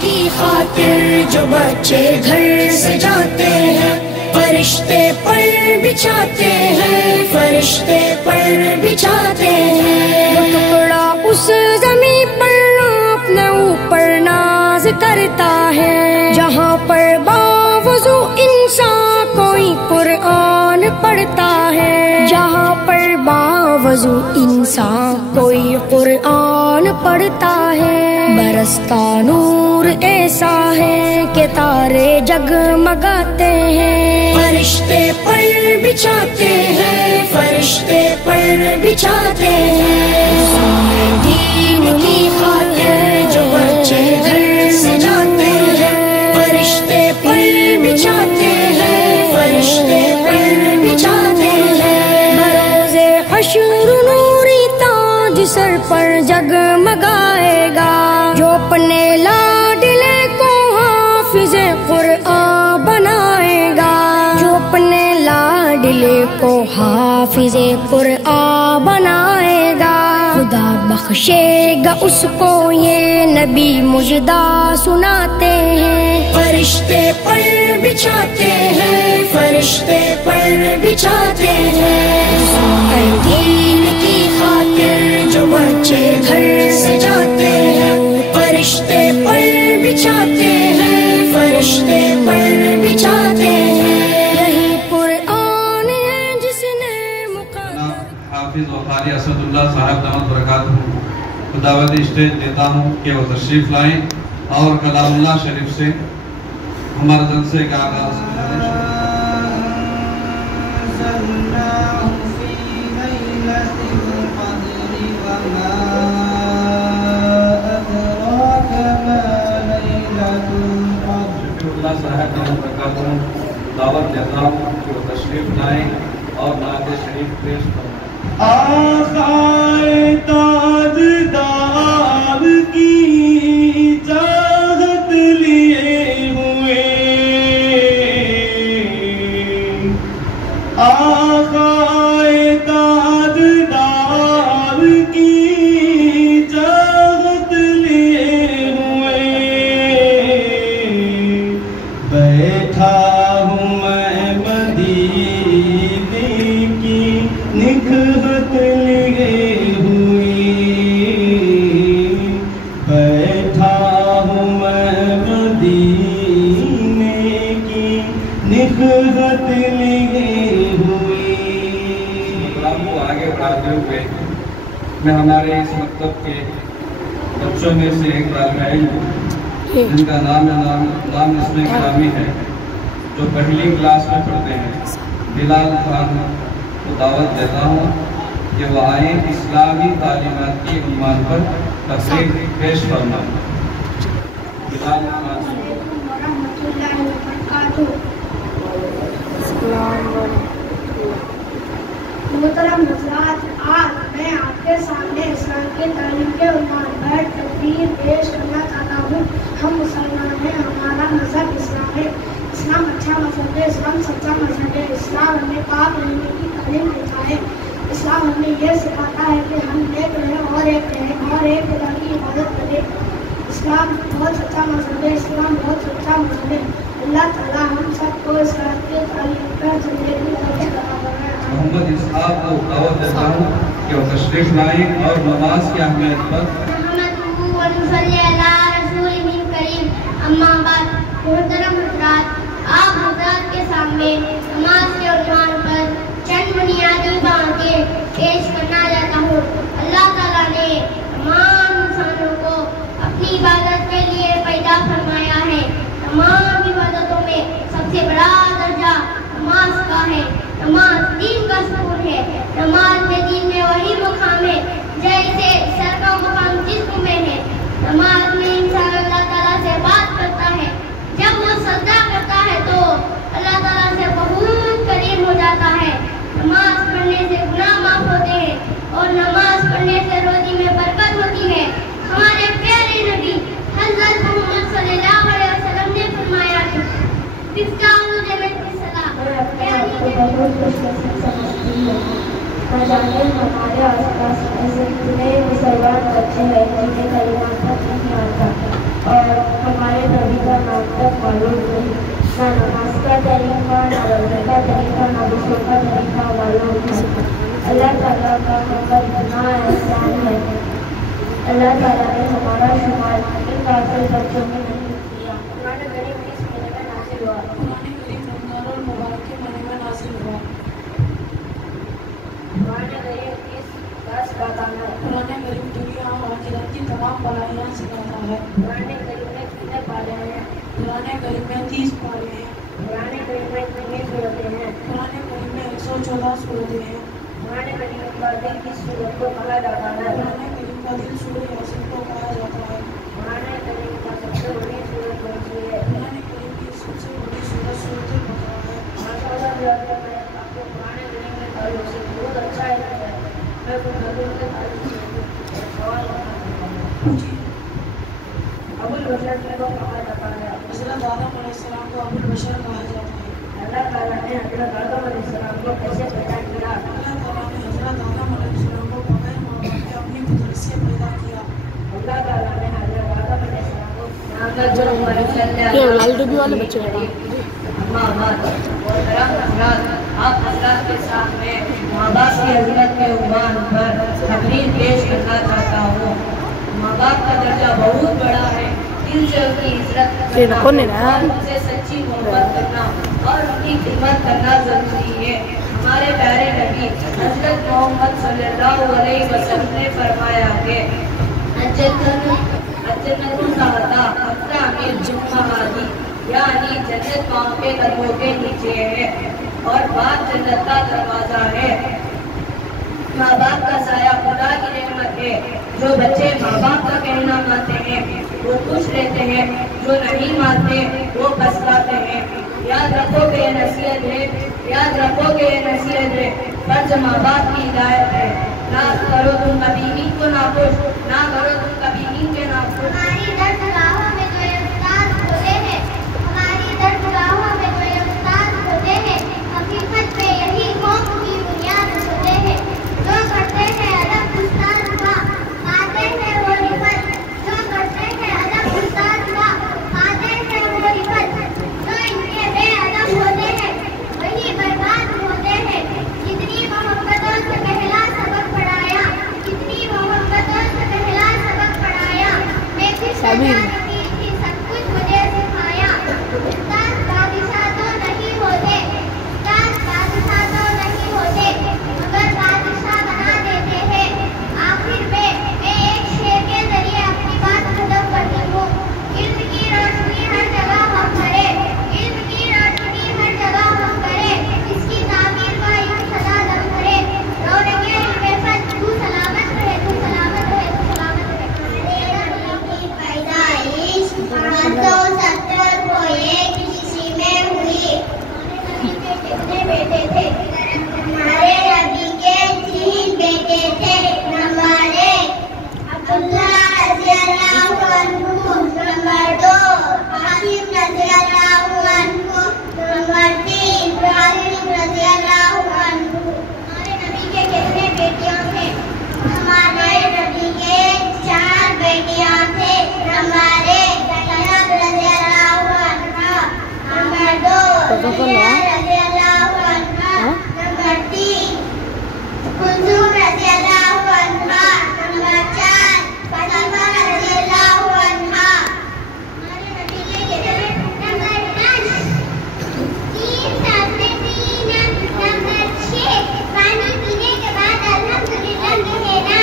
کی خاطر جو بچے گھر سے جاتے ہیں فرشتے پر بچھاتے ہیں، فرشتے پر بچھاتے ہیں۔ وہ ٹکڑا اس زمین پر اپنے اوپر ناز کرتا ہے، جہاں پر باوضو انسان کوئی قرآن پڑھتا ہے، جہاں پر باوضو انسان کوئی قرآن پڑھتا ہے۔ برستا نور ایسا ہے کہ تارے جگمگاتے ہیں، فرشتے پر بچھاتے ہیں، فرشتے پر بچھاتے ہیں۔ دین کی خاطر جو بچے گھر سے جاتے ہیں فرشتے پر بچھاتے ہیں، فرشتے پر بچھاتے ہیں۔ بروز حشر نوری تاج سر پر جگمگائے گا، جو اپنے لاڈلے کو حافظ قرآن بنائے گا، جو اپنے لاڈلے کو حافظ قرآن بنائے گا۔ خدا بخشے گا اس کو یہ نبی مجدہ سناتے ہیں، فرشتے پر بچھاتے ہیں، فرشتے پر بچھاتے ہیں۔ دین کی خاطر جو بچے گھر سے جاتے ہیں فرشتے پر بچھاتے ہیں، فرشتے پر بچھاتے ہیں۔ یہی قرآن ہے جس نے حافظ وقاری اسد اللہ صاحب دامت برکاتہ کو دعوت اسٹیج دیتا ہوں کہ وہ تشریف لائیں اور کلام اللہ شریف سے ہمارے جلسے کا آغاز کریں۔ اللہ صاحب دامت برکاتہ دعوت دیتا ہوں کہ وہ تشریف لائیں اور نعت شریف پیش کریں۔ آخائے تاجدار کی چاہت لیے ہوئے، آخائے تاجدار کی چاہت لیے ہوئے، بیٹھا ہوں میں مدینے کی نکہت لیے ہوئی، بیٹھا ہوں میں مدینے کی نکہت لیے ہوئی۔ پروگرام کو آگے بڑھاتے ہوئے میں ہمارے اس مکتب کے بچوں میں سے ایک طالب علم جن کا نام اس میں گرامی ہے، جو پہلی کلاس میں پڑھتے ہیں، بلال خان کو دعوت دیتا ہوں کہ وہ آئیں اسلامی تعلیمات کی عنوان پر تقریر پیش فرمائیں۔ بلال خان ورحمۃ اللہ وبرکاتہ۔ محترم حضرات، آج میں آپ کے سامنے اسلام کی تعلیم کے عنوان پر تقریر پیش کرنا چاہتا ہوں۔ ہم مسلمان ہیں، ہمارا مذہب اسلام ہے، اسلام اچھا مذہب ہے، اسلام سچا مذہب ہے، اسلام ہمیں پاک رہنے کی تعلیم دیتا ہے، اسلام ہمیں یہ سکھاتا ہے کہ ہم نیک رہیں اور ایک رہیں اور ایک خدا کی عبادت کریں۔ اسلام بہت سچا مذہب ہے، اسلام بہت سچا مذہب ہے۔ اللہ تعالیٰ ہم سب کو اسلام کی تعلیم پر زندگی کی توفیق عطا فرمائے۔ محمد اسحاق کو دعوت دیتا ہوں کہ وہ تشریف لائیں اور نماز کی اہمیت پر اما بعد، محترم حضرات، آپ حضرات کے سامنے نماز کے عنوان پر چند بنیادی باتیں پیش کرنا چاہتا ہوں۔ اللہ تعالیٰ نے تمام انسانوں کو اپنی عبادت کے لیے پیدا فرمایا ہے۔ تمام عبادتوں میں سب سے بڑا درجہ نماز کا ہے۔ نماز دین کا سکون ہے۔ نماز میں دین میں وہی مقام ہے جیسے سر کا مقام جسم میں ہے۔ نماز میں انسان اللہ تعالیٰ سے بات کرتا ہے۔ جب وہ سجدہ کرتا ہے تو اللہ تعالیٰ سے بہت قریب ہو جاتا ہے۔ نماز پڑھنے سے گناہ معاف ہوتے ہیں اور نماز پڑھنے سے روزی میں برکت ہوتی ہے۔ ہمارے پیارے نبی حضرت محمد صلی اللہ علیہ وسلم نے فرمایا کہ ہمارے آس پاس ایسے کتنے مسلمان بچے ہیں جنہیں کلمہ تک نہیں آتا، اور ہمارے معلوم نہیں، نہ نماز کا طریقہ، نہ روزے کا طریقہ، نہ غسل کا طریقہ معلوم ہے۔ اللہ تعالیٰ کا ہم پر اتنا احسان ہے، اللہ تعالیٰ نے ہمارا شمار ان کافر بچوں میں نہیں کیا۔ قرآن کریم کس مہینے میں نازل ہوا؟ قرآن کریم رمضان اور مبارک کے مہینے میں نازل ہوا۔ قرآن کریم کس کا سکھاتا ہے؟ قرآن کریم دنیا اور آخرت کی تمام بھلائیاں سکھاتا ہے۔ قرآن کریم میں کتنے پارے ہیں؟ قرآن کریم میں 30 پارے ہیں۔ قرآن کریم میں کتنی صورتیں ہیں؟ قرآن کریم میں 114 سورتیں ہیں۔ قرآن کریم کا دل کس سورت کو کہا جاتا ہے؟ قرآن کریم کا دل سورہ یاسین کو کہا جاتا ہے۔ قرآن کریم کا سب سے بڑی سورت کون سی ہے؟ قرآن کریم کی سب سے بڑی سورت سورۃ البقرہ ہے۔ ماشاء اللہ میں آپ کو قرآن کریم کے تعلق سے بہت اچھا علم ہے۔ میں کچھ حضور کے تعلق سے سوال کرنا چاہتا ہوں۔ ابوالبشر کو کہا جاتا ہے؟ حضرت آدم علیہ السلام کو ابوالبشر کہا جاتا ہے۔ اللہ تعالیٰ نے حضرت آدم علیہ السلام کو کیسے پیدا کیا؟ اللہ تعالیٰ نے حضرت آدم علیہ السلام کو بغیر ماں باپ کے اپنی قدرت سے پیدا کیا۔ اللہ تعالیٰ نے حضرت آدم علیہ السلام کو آپ حضرات کے سامنے ماں باپ کی عظمت کے عنوان پر تقریر پیش کرنا چاہتا ہوں۔ ماں باپ کا درجہ بہت بڑا ہے، دل سے ان کی عزت کرنا اور ان سے سچی محبت کرنا اور ان کی خدمت کرنا ضروری ہے۔ ہمارے پیارے نبی حضرت محمد صلی اللہ علیہ وسلم نے فرمایا کہ یعنی جنت پاؤں کے قدموں کے نیچے ہے اور بات جنت کا دروازہ ہے۔ ماں باپ کا سایہ خدا کی نعمت ہے۔ جو بچے ماں باپ کا کہنا مانتے ہیں وہ خوش رہتے ہیں، جو نہیں مانتے وہ پچھتاتے ہیں۔ یاد رکھو کہ یہ نصیحت ہے، یاد رکھو کہ یہ نصیحت ہے، فرض ماں باپ کی ہدایت ہے۔ نہ کرو تم کبھی ان کو ناخوش، نہ کرو تم کبھی ان کے ناخوش۔ ہماری درسگاہوں میں جو یہ استاد ہوتے ہیں، ہماری درسگاہوں میں جو یہ استاد ہوتے ہیں، حقیقت میں یہی قوم کی بنیاد ہوتے ہیں۔ جو کرتے ہیں ادب استاد کا، پاتے ہیں وہ رفت۔ جو کرتے ہیں ادب استاد کا، پاتے ہیں وہ رفت۔ جو ان کے بے ادب ہوتے ہیں وہی برباد ہوتے ہیں۔ جتنی محبتوں سے پہلا سبق پڑھایا، جتنی محبتوں سے پہلا سبق پڑھایا، میں کس طرح کی تھی سب کچھ مجھے سکھایا۔ استاد بادشاہ تو نہیں ہوتے، استاد بادشاہ تو نہیں ہوتے، مگر بادشاہ بنا دیتے ہیں۔ آخر میں ایک شعر کے ذریعے اپنی بات ختم کرتی ہوں۔ علم کی روشنی ہر جگہ ہم کریں، علم کی روشنی ہر جگہ ہم کریں، اس کی تعمیر کا یوں سدا دم کریں۔ رونق علم فت تو سلامت رہے، تو سلامت رہے، تو سلامت رہے۔ ہمارے نبی کی پیدائش 870 کو ایک عیسوی میں ہوئی۔ نبی کے کتنے بیٹے تھے؟ ہمارے نبی کے 3 بیٹے تھے۔ نمبر 1 عبداللہ رضی اللہ عنہ، نمبر 2 قاسم رضی اللہ عنہ، نمبر 3 ابراہیم رضی اللہ عنہ۔ ہمارے نبی کے کتنے بیٹیاں تھے؟ ہمارے نبی کے 4 بیٹیاں تھے۔ نمبر 1 زینب رضی اللہ عنہا، نمبر 2 رضیہ رضی اللہ عنہا، نمبر 3 کلثوم رضی اللہ عنہا، نمبر 4 فاطمہ رضی اللہ عنہا۔ ہمارے نبی کے کتنے؟ نمبر 10 3 سامنے 3، نمبر 6 پانی پینے کے بعد الحمدللہ کہنا۔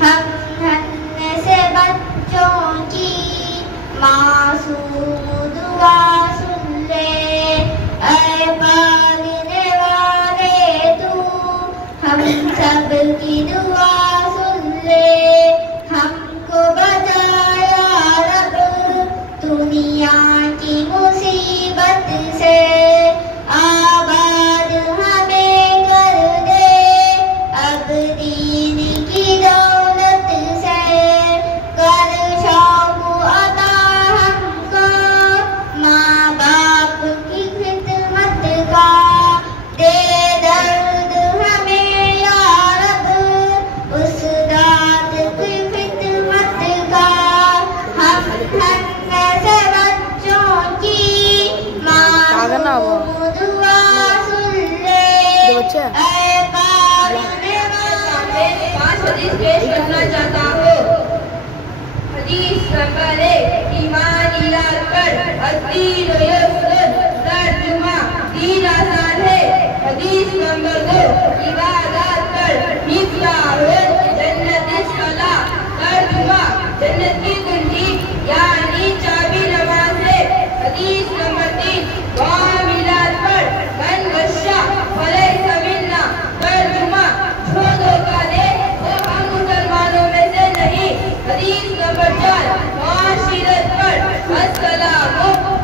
ہم دھن سے بچوں کی معصوم دعا حدیث پیش کرنا چاہتا ہوں۔ حدیث نمبر 1، ایمان الہ پر الدین یسر، ترجمہ دین آسان ہے۔ حدیث نمبر 2، عبادات پر مفتاح جنت الصلاۃ، ترجمہ جنت کی کنجی یعنی چابی نماز ہے۔ حدیث نمبر 3، معاملات پر من غشا فلیس منا، ترجمہ جو دھوکہ دے وہ ہم مسلمانوں میں سے نہیں۔ حدیث نمبر 4، معاشرت پر السلام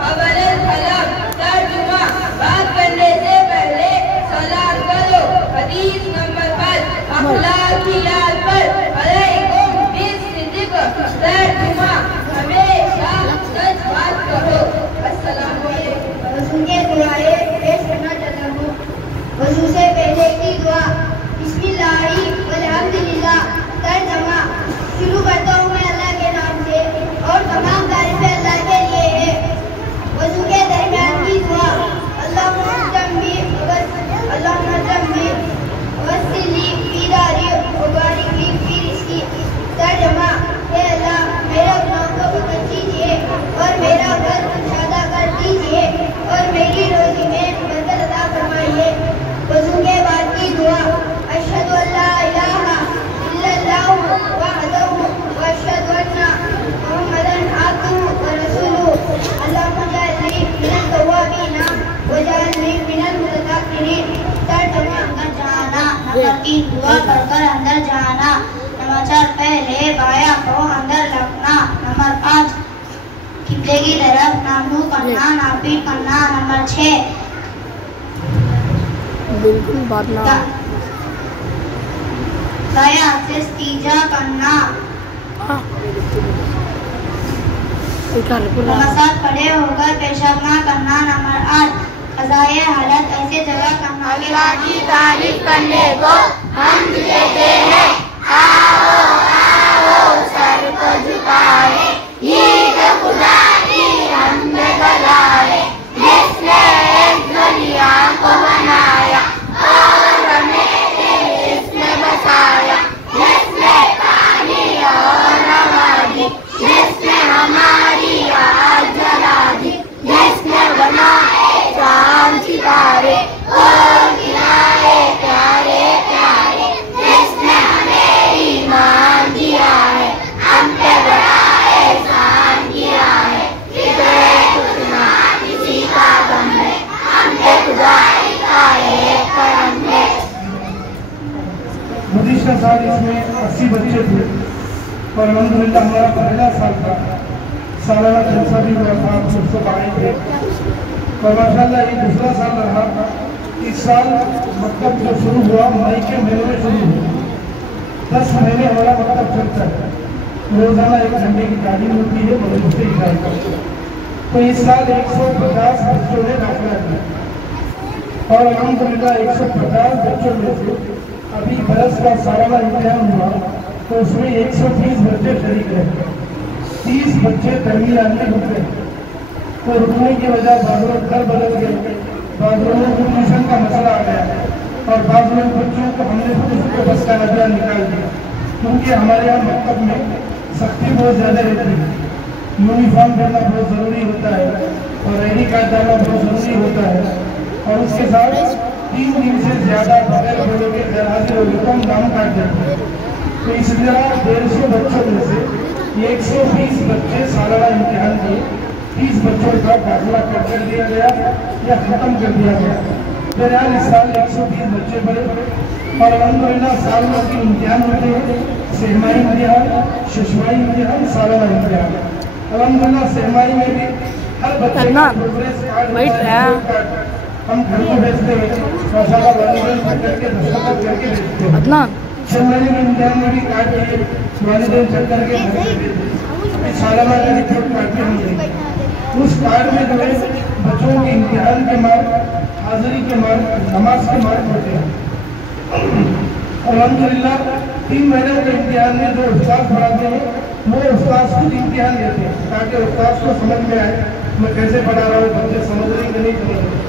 قبل الکلام، ترجمہ بات کرنے سے پہلے سلام کرو۔ حدیث نمبر 5، اخلاقیات پر علیکم بالصدق، ترجمہ ہمیشہ سچ بات کہو۔ السلام علیکم۔ وضو کے دعائیں پیش کرنا چاہتا ہوں۔ وضو سے پہلے کی دعا، بسم اللہ والحمدللہ، ترجمہ شروع کرتا ہوں میں اللہ کے نام سے اور تمام تعریفیں اللہ کے لیے ہے۔ وضو کے درمیان کی دعا، اللہم جنبی وسلی فی داری وبارک لی فی رزقی، ترجمہ اے اللہ میرے گناہوں کو بخش دیجیے اور میرا گھر کشادہ کر دیجیے اور میری روزی میں برکت عطا فرمائیے۔ وضو کے بعد کی دعا، اشہد ان لا الہ الا اللہ وحدہ واشہد ان محمدا عبدہ ورسولہ، اللہم اجعلنی من التوابین واجعلنی من المتطہرین، ترجمہ اندر جانا۔ نمبر 3، دعا کر کر اندر جانا۔ نمبر 4، پہلے بایاں کو اندر رکھنا۔ نمبر 5، قبلے کی طرف نہ منہ کرنا نہ پیٹ کرنا۔ نمبر 6، بالکل بات نہ دایاں سے استنجا کرنا۔ نمبر 7، کھڑے ہو کر پیشاب نہ کرنا۔ نمبر 8، قضائے حاجت ایسے جگہ کرنا۔ اللہ کی تعریف کرنے کو ہم دیتے ہیں، آؤ آؤ سر کو جھکائے، عید خدا کی حمد گزارے، جس نے اس دنیا کو بنایا اور ہمیں اس میں بسایا، جس نے پانی اور ہوا دی، جس نے ہماری آگ جلا دی، جس نے بنائے چاند ستارے اور گرائے پیارے پیارے، جس نے ہمیں ایمان دیا ہے، ہم پہ بڑا احسان کیا ہے، فطرت اتنا کسی کا غم ہے، ہم پہ خدائی کا ایک کرم ہے۔ گزشتہ سال اس میں 80 بچے تھے اور الحمدللہ ہمارا پہلا سال تھا، سالانہ جلسہ بھی ہوا تھا، آپ سب آئے تھے اور ماشاءاللہ یہ دوسرا سال رہا۔ اس سال مکتب جو شروع ہوا مئی کے مہینے میں شروع ہوا، 10 مہینے ہمارا مکتب چلتا ہے، روزانہ 1 گھنٹے کی تعلیم ہوتی ہے مدرسے کی تعلیم۔ تو اس سال 150 بچوں نے داخلہ کیا اور الحمدللہ 150 بچوں میں سے ابھی برس کا سالانہ امتحان ہوا تو اس میں 130 بچے شریک رہے، 30 بچے درمیان میں رکے، تو رکنے کی وجہ بعض لوگ گھر بدل گئے، بعض لوگوں کو ٹیوشن کا مسئلہ آ گیا اور بعض لوگ بچوں کو ہم نے خود اس کو بس کا نظرہ نکال دیا، کیونکہ ہمارے یہاں مکتب میں سختی بہت زیادہ رہتی ہے، یونیفارم پہننا بہت ضروری ہوتا ہے اور آئی ڈی کارڈ ڈالنا بہت ضروری ہوتا ہے، اور اس کے ساتھ 3 دن سے زیادہ بغیر بولے کے غیر حاضر ہو گئے تو ہم نام کاٹ دیتے ہیں۔ تو اس لیے 150 بچوں میں سے 120 بچے سالانہ امتحان دیے، 30 بچوں کا داخلہ کر دیا گیا یا ختم کر دیا گیا۔ بہرحال اس سال 120 بچے پڑھے اور الحمدللہ سال میں بھی امتحان ہوتے ہیں، سہمائی امتحان، ششمائی امتحان، سالانہ امتحان۔ الحمدللہ سہمائی میں بھی ہر بچے کا پروگریس کارڈ ہم گھر کو بھیجتے ہیں، ماشاءاللہ والدین چیک کر کے دستخط کر کے بھیجتے ہیں۔ 6 مہینے کے امتحان میں بھی کارڈ دیے، والدین چیک کر کے گھر سے بھیجتے ہیں، سالانہ کا رپورٹ کارڈ بھی ہم دیں گے۔ اس کارڈ میں جو ہے بچوں کے امتحان کے مارک، حاضری کے مارک، نماز کے مارک ہوتے ہیں۔ الحمدللہ 3 مہینے کے امتحان میں جو استاد پڑھاتے ہیں وہ استاد خود امتحان لیتے ہیں تاکہ استاد کو سمجھ میں آئے میں کیسے پڑھا رہا ہوں، بچے سمجھ رہے کہ نہیں سمجھ رہے۔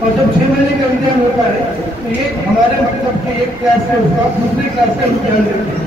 اور جب 6 مہینے کا امتحان ہوتا ہے تو ایک ہمارے مکتب کے ایک کلاس کے استاد دوسری کلاس کا امتحان لیتے ہیں،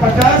50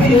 20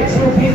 130